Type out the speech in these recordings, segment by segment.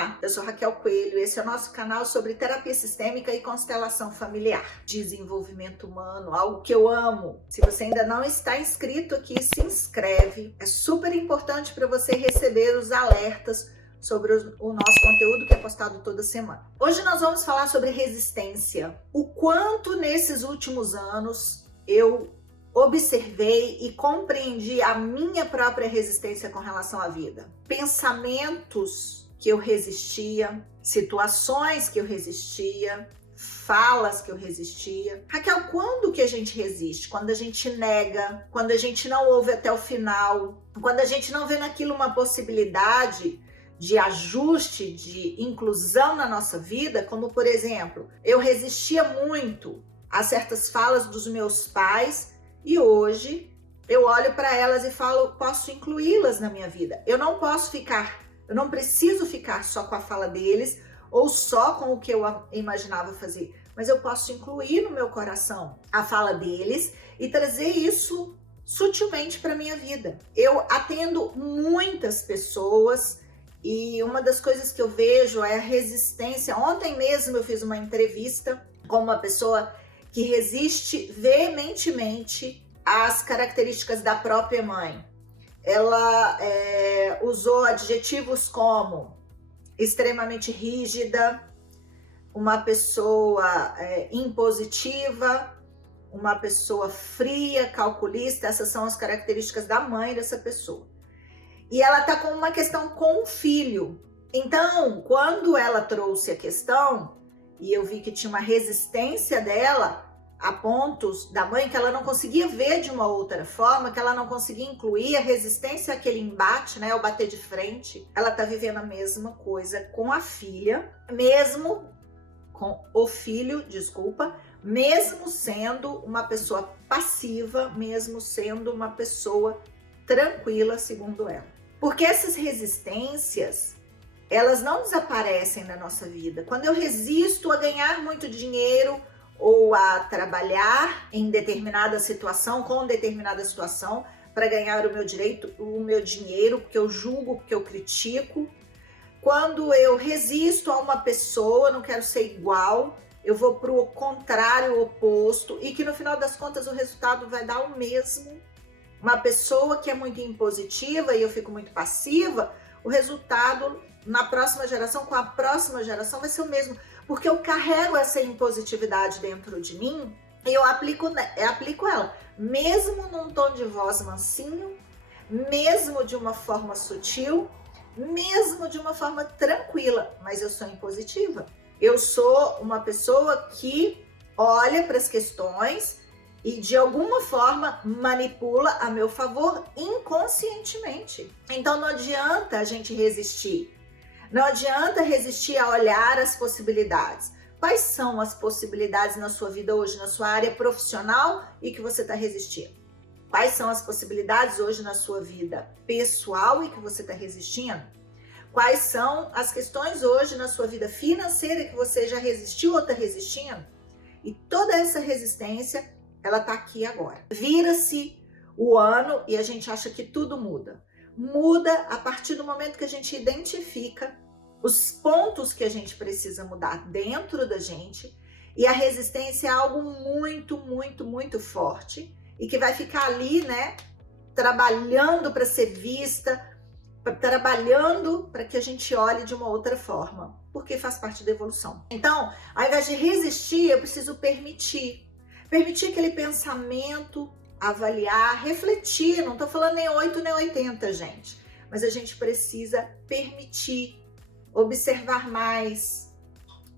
Olá, eu sou Raquel Coelho e esse é o nosso canal sobre terapia sistêmica e constelação familiar, desenvolvimento humano, algo que eu amo. Se você ainda não está inscrito aqui, se inscreve. É super importante para você receber os alertas sobre o nosso conteúdo que é postado toda semana. Hoje nós vamos falar sobre resistência. O quanto nesses últimos anos eu observei e compreendi a minha própria resistência com relação à vida. Pensamentos que eu resistia, situações que eu resistia, falas que eu resistia. Raquel, quando que a gente resiste? Quando a gente nega, quando a gente não ouve até o final, quando a gente não vê naquilo uma possibilidade de ajuste, de inclusão na nossa vida, como por exemplo, eu resistia muito a certas falas dos meus pais e hoje eu olho para elas e falo, posso incluí-las na minha vida. Eu não preciso ficar só com a fala deles ou só com o que eu imaginava fazer, mas eu posso incluir no meu coração a fala deles e trazer isso sutilmente para minha vida. Eu atendo muitas pessoas e uma das coisas que eu vejo é a resistência. Ontem mesmo eu fiz uma entrevista com uma pessoa que resiste veementemente às características da própria mãe. Ela usou adjetivos como extremamente rígida, uma pessoa impositiva, uma pessoa fria, calculista. Essas são as características da mãe dessa pessoa. E ela está com uma questão com o filho. Então, quando ela trouxe a questão, e eu vi que tinha uma resistência dela a pontos da mãe que ela não conseguia ver de uma outra forma, que ela não conseguia incluir a resistência àquele embate, né, ao bater de frente. Ela tá vivendo a mesma coisa com a filha, mesmo com o filho, mesmo sendo uma pessoa passiva, mesmo sendo uma pessoa tranquila, segundo ela. Porque essas resistências, elas não desaparecem da nossa vida. Quando eu resisto a ganhar muito dinheiro ou a trabalhar em determinada situação, com determinada situação, para ganhar o meu direito, o meu dinheiro, porque eu julgo, porque eu critico. Quando eu resisto a uma pessoa, não quero ser igual, eu vou para o contrário, o oposto, e que no final das contas o resultado vai dar o mesmo. Uma pessoa que é muito impositiva e eu fico muito passiva, o resultado na próxima geração, com a próxima geração, vai ser o mesmo. Porque eu carrego essa impositividade dentro de mim e eu aplico ela, mesmo num tom de voz mansinho, mesmo de uma forma sutil, mesmo de uma forma tranquila, mas eu sou impositiva. Eu sou uma pessoa que olha para as questões e de alguma forma manipula a meu favor inconscientemente. Então não adianta a gente resistir. Não adianta resistir a olhar as possibilidades. Quais são as possibilidades na sua vida hoje, na sua área profissional e que você está resistindo? Quais são as possibilidades hoje na sua vida pessoal e que você está resistindo? Quais são as questões hoje na sua vida financeira que você já resistiu ou está resistindo? E toda essa resistência, ela está aqui agora. Vira-se o ano e a gente acha que tudo muda. Muda a partir do momento que a gente identifica os pontos que a gente precisa mudar dentro da gente, e a resistência é algo muito, muito, muito forte e que vai ficar ali, né, trabalhando para ser vista, trabalhando para que a gente olhe de uma outra forma, porque faz parte da evolução. Então, ao invés de resistir, eu preciso permitir aquele pensamento, avaliar, refletir. Não estou falando nem 8 nem 80, gente, mas a gente precisa permitir, observar mais,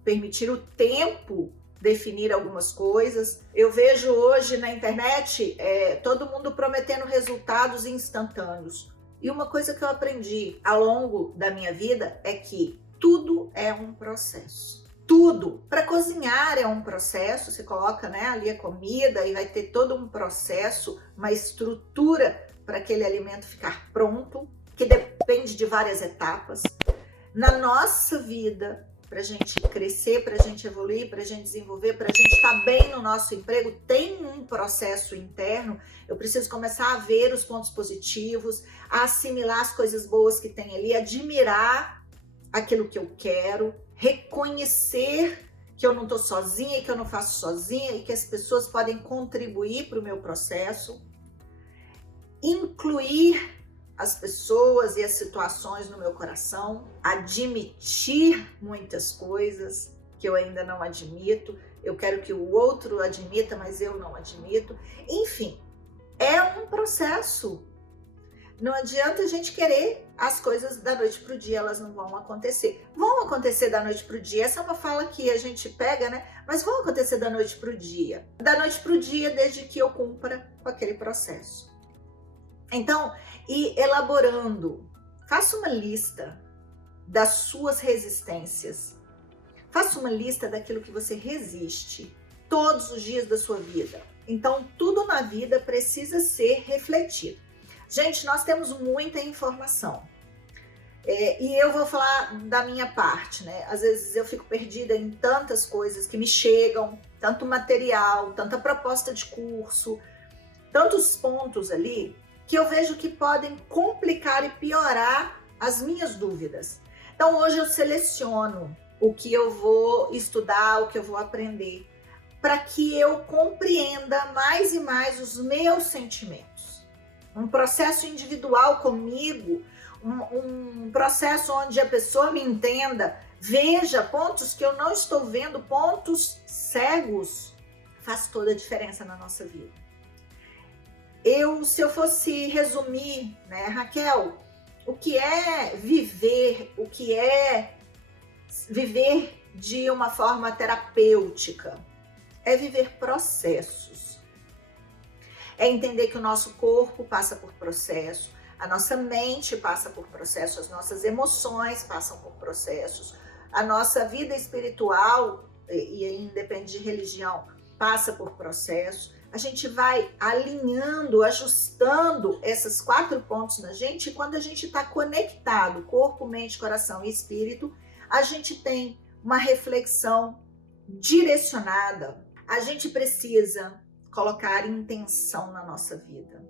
permitir o tempo definir algumas coisas. Eu vejo hoje na internet todo mundo prometendo resultados instantâneos. E uma coisa que eu aprendi ao longo da minha vida é que tudo é um processo. Tudo. Para cozinhar é um processo, você coloca, né, ali a comida e vai ter todo um processo, uma estrutura para aquele alimento ficar pronto, que depende de várias etapas. Na nossa vida, para a gente crescer, para a gente evoluir, para a gente desenvolver, para a gente estar bem no nosso emprego, tem um processo interno. Eu preciso começar a ver os pontos positivos, a assimilar as coisas boas que tem ali, admirar aquilo que eu quero, reconhecer que eu não estou sozinha e que eu não faço sozinha e que as pessoas podem contribuir para o meu processo, incluir as pessoas e as situações no meu coração, admitir muitas coisas que eu ainda não admito, eu quero que o outro admita, mas eu não admito. Enfim, é um processo. Não adianta a gente querer as coisas da noite para o dia, elas não vão acontecer. Vão acontecer da noite para o dia, essa é uma fala que a gente pega, né? Mas vão acontecer da noite para o dia. Da noite para o dia, desde que eu cumpra com aquele processo. Então, ir elaborando, faça uma lista das suas resistências. Faça uma lista daquilo que você resiste todos os dias da sua vida. Então, tudo na vida precisa ser refletido. Gente, nós temos muita informação. E eu vou falar da minha parte, né? Às vezes eu fico perdida em tantas coisas que me chegam, tanto material, tanta proposta de curso, tantos pontos ali, que eu vejo que podem complicar e piorar as minhas dúvidas. Então hoje eu seleciono o que eu vou estudar, o que eu vou aprender, para que eu compreenda mais e mais os meus sentimentos. Um processo individual comigo, um processo onde a pessoa me entenda, veja pontos que eu não estou vendo, pontos cegos, faz toda a diferença na nossa vida. Se eu fosse resumir, né, Raquel, o que é viver, o que é viver de uma forma terapêutica? É viver processos. É entender que o nosso corpo passa por processo, a nossa mente passa por processo, as nossas emoções passam por processos, a nossa vida espiritual, e aí independe de religião, passa por processo. A gente vai alinhando, ajustando esses 4 pontos na gente, e quando a gente está conectado, corpo, mente, coração e espírito, a gente tem uma reflexão direcionada. A gente precisa colocar intenção na nossa vida.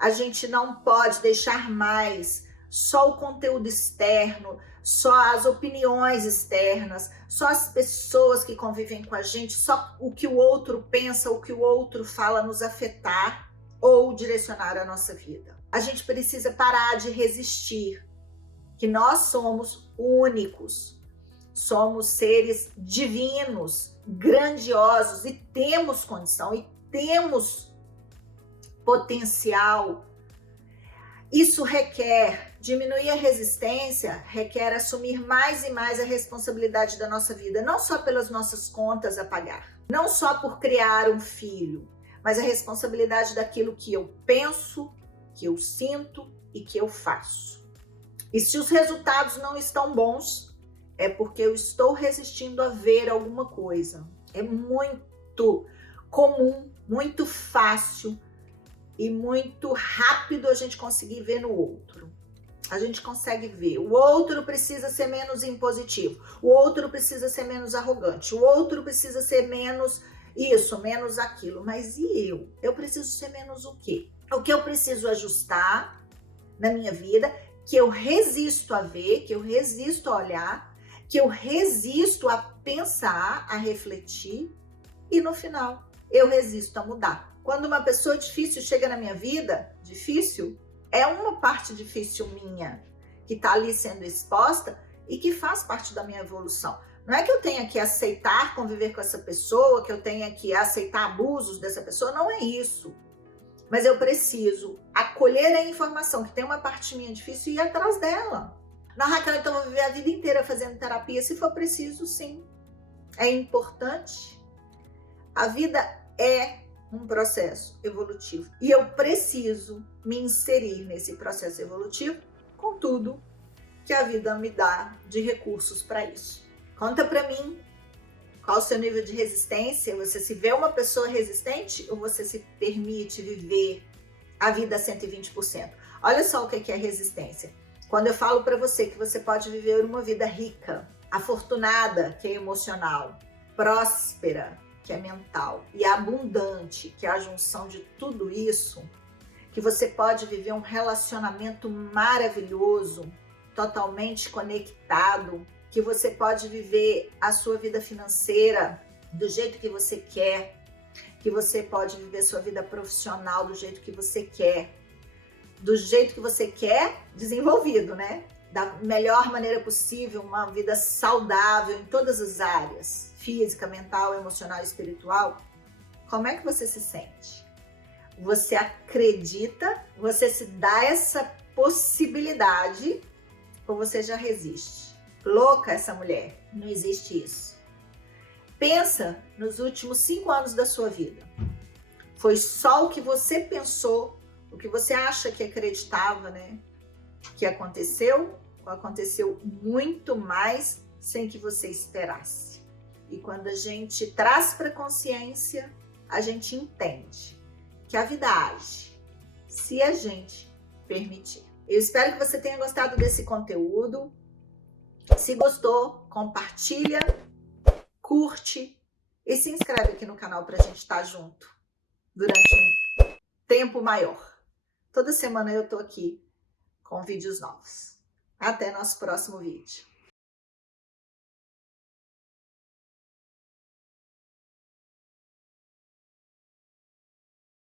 A gente não pode deixar mais só o conteúdo externo, só as opiniões externas, só as pessoas que convivem com a gente, só o que o outro pensa, o que o outro fala nos afetar ou direcionar a nossa vida. A gente precisa parar de resistir, que nós somos únicos, somos seres divinos, grandiosos e temos condição e temos potencial. Isso requer diminuir a resistência, requer assumir mais e mais a responsabilidade da nossa vida, não só pelas nossas contas a pagar, não só por criar um filho, mas a responsabilidade daquilo que eu penso, que eu sinto e que eu faço. E se os resultados não estão bons, é porque eu estou resistindo a ver alguma coisa. É muito comum, muito fácil e muito rápido a gente conseguir ver no outro. A gente consegue ver. O outro precisa ser menos impositivo. O outro precisa ser menos arrogante. O outro precisa ser menos isso, menos aquilo. Mas e eu? Eu preciso ser menos o quê? O que eu preciso ajustar na minha vida, que eu resisto a ver, que eu resisto a olhar, que eu resisto a pensar, a refletir e no final eu resisto a mudar. Quando uma pessoa difícil chega na minha vida, difícil, é uma parte difícil minha que está ali sendo exposta e que faz parte da minha evolução. Não é que eu tenha que aceitar conviver com essa pessoa, que eu tenha que aceitar abusos dessa pessoa, não é isso. Mas eu preciso acolher a informação que tem uma parte minha difícil e ir atrás dela. Não, Raquel, então eu vou viver a vida inteira fazendo terapia, se for preciso, sim. É importante. A vida é um processo evolutivo e eu preciso me inserir nesse processo evolutivo com tudo que a vida me dá de recursos para isso. Conta para mim qual o seu nível de resistência. Você se vê uma pessoa resistente ou você se permite viver a vida a 120%? Olha só o que é resistência. Quando eu falo para você que você pode viver uma vida rica, afortunada, que é emocional, próspera, que é mental, e abundante, que é a junção de tudo isso, que você pode viver um relacionamento maravilhoso, totalmente conectado, que você pode viver a sua vida financeira do jeito que você quer, que você pode viver sua vida profissional do jeito que você quer, desenvolvido, né? Da melhor maneira possível, uma vida saudável em todas as áreas, física, mental, emocional e espiritual. Como é que você se sente? Você acredita? Você se dá essa possibilidade ou você já resiste? Louca essa mulher, não existe isso. Pensa nos últimos 5 anos da sua vida. Foi só o que você pensou, o que você acha que acreditava, né? Que aconteceu? Aconteceu muito mais sem que você esperasse. E quando a gente traz para a consciência, a gente entende que a vida age se a gente permitir. Eu espero que você tenha gostado desse conteúdo. Se gostou, compartilha, curte e se inscreve aqui no canal para a gente estar junto durante um tempo maior. Toda semana eu tô aqui com vídeos novos. Até nosso próximo vídeo.